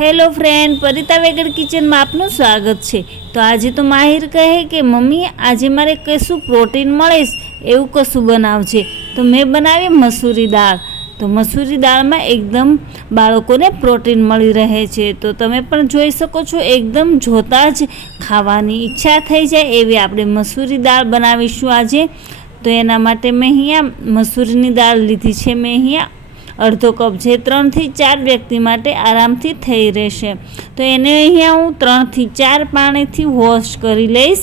Hello friend, પરિતા વેગડ કિચનમાં આપનું સ્વાગત છે। તો આજે તો માહિર કહે કે મમ્મી આજે મારે કશું પ્રોટીન મળે એવું કશું બનાવજે। તો મેં બનાવી મસૂરી દાળ। તો મસૂરી દાળમાં એકદમ બાળકોને પ્રોટીન મળી રહે છે। તો તમે પણ જોઈ શકો છો, એકદમ જોતા જ ખાવાની ઈચ્છા થઈ જાય એવી આપણે મસૂરી દાળ બનાવીશું આજે। તો એના માટે મેં અહીંયા મસૂરીની દાળ લીધી છે। મેં અહીંયા અડધો કપ છે, 3 થી 4 વ્યક્તિ માટે આરામથી થઈ રહેશે। તો એને અહીંયા હું 3 થી 4 પાણીથી વોશ કરી લઈશ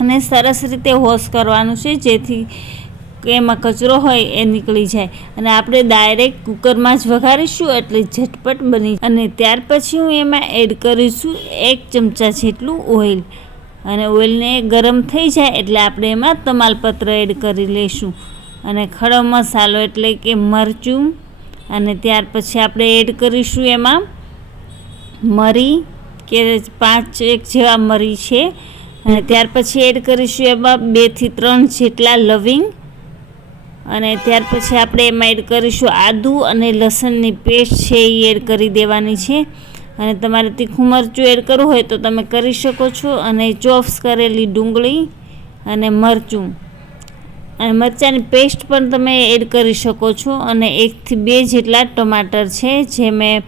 અને સરસ રીતે વોશ કરવાનું છે, જેથી એમાં કચરો હોય એ નીકળી જાય। અને આપણે ડાયરેક્ટ કુકરમાં જ વઘારીશું એટલે ઝટપટ બની જાય। અને ત્યાર પછી હું એમાં એડ કરીશું 1 ચમચા જેટલું ઓઇલ। અને ઓઇલને ગરમ થઈ જાય એટલે આપણે એમાં તમાલપત્ર એડ કરી લઈશું અને ખડો મસાલો એટલે કે મરચું। અને ત્યાર પછી આપણે એડ કરીશું એમાં મરી કે 5 જેવા મરી છે। અને ત્યાર પછી એડ કરીશું એમાં 2 થી 3 જેટલા લવિંગ। અને ત્યાર પછી આપણે એમાં એડ કરીશું આદુ અને લસણની પેસ્ટ છે એ એડ કરી દેવાની છે। અને તમારે તીખું મરચું એડ કરવું હોય તો તમે કરી શકો છો। અને ચોપ્સ કરેલી ડુંગળી અને મરચું અને મરચાંની પેસ્ટ પણ તમે એડ કરી શકો છો। અને 1 થી 2 જેટલા ટમાટર છે જે મેં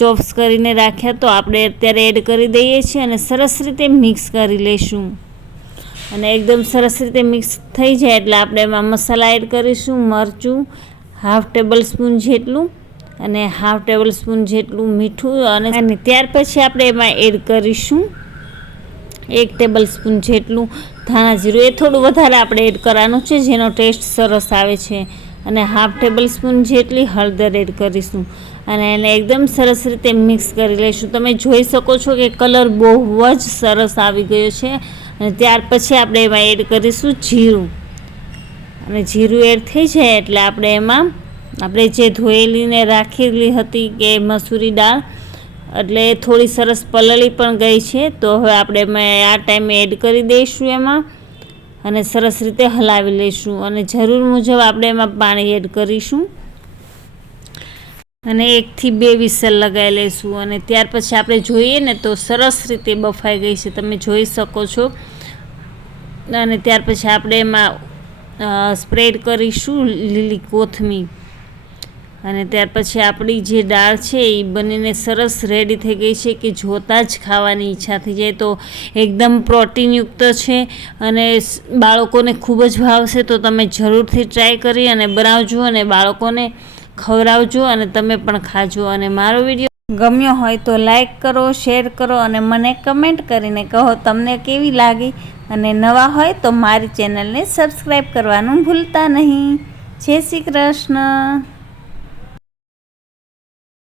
ચોપ્સ કરીને રાખ્યા, તો આપણે અત્યારે એડ કરી દઈએ છીએ અને સરસ રીતે મિક્સ કરી લઈશું। અને એકદમ સરસ રીતે મિક્સ થઈ જાય એટલે આપણે એમાં મસાલા એડ કરીશું। મરચું 1/2 ટેબલ સ્પૂન જેટલું અને 1/2 ટેબલ સ્પૂન જેટલું મીઠું। અને ત્યાર પછી આપણે એમાં એડ કરીશું 1 ટેબલ સ્પૂન જેટલું ધાણા જીરું। એ થોડું વધારે આપણે એડ કરવાનું છે જેનો ટેસ્ટ સરસ આવે છે। અને 1/2 ટેબલ સ્પૂન જેટલી હળદર એડ કરીશું અને એને એકદમ સરસ રીતે મિક્સ કરી લઈશું। તમે જોઈ શકો છો કે કલર બહુ જ સરસ આવી ગયો છે। અને ત્યાર પછી આપણે એમાં એડ કરીશું જીરું। અને જીરું એડ થઈ જાય એટલે આપણે એમાં આપણે જે ધોયેલીને રાખેલી હતી કે મસૂરી દાળ, એટલે થોડી સરસ પલળી પણ ગઈ છે। તો હવે આપણે આ ટાઈમે એડ કરી દઈશું એમાં અને સરસ રીતે હલાવી લઈશું। અને જરૂર મુજબ આપણે એમાં પાણી એડ કરીશું અને 1 થી 2 વિસલ લગાવી લઈશું। અને ત્યાર પછી આપણે જોઈએ ને તો સરસ રીતે બફાઈ ગઈ છે, તમે જોઈ શકો છો। અને ત્યાર પછી આપણે એમાં સ્પ્રેડ કરીશું લીલી કોથમીર। અને ત્યાર પછી આપણી જે દાળ છે એ બનીને સરસ રેડી થઈ ગઈ છે કે જોતાં જ ખાવાની ઈચ્છા થઈ જાય। તો એકદમ પ્રોટીનયુક્ત છે અને બાળકોને ખૂબ જ ભાવશે। તો તમે જરૂરથી ટ્રાય કરી અને બનાવજો અને બાળકોને ખવડાવજો અને તમે પણ ખાજો। અને મારો વિડીયો ગમ્યો હોય તો લાઈક કરો, શેર કરો અને મને કમેન્ટ કરીને કહો તમને કેવી લાગી। અને નવા હોય તો મારી ચેનલને સબસ્ક્રાઈબ કરવાનું ભૂલતા નહીં। જય શ્રી કૃષ્ણ।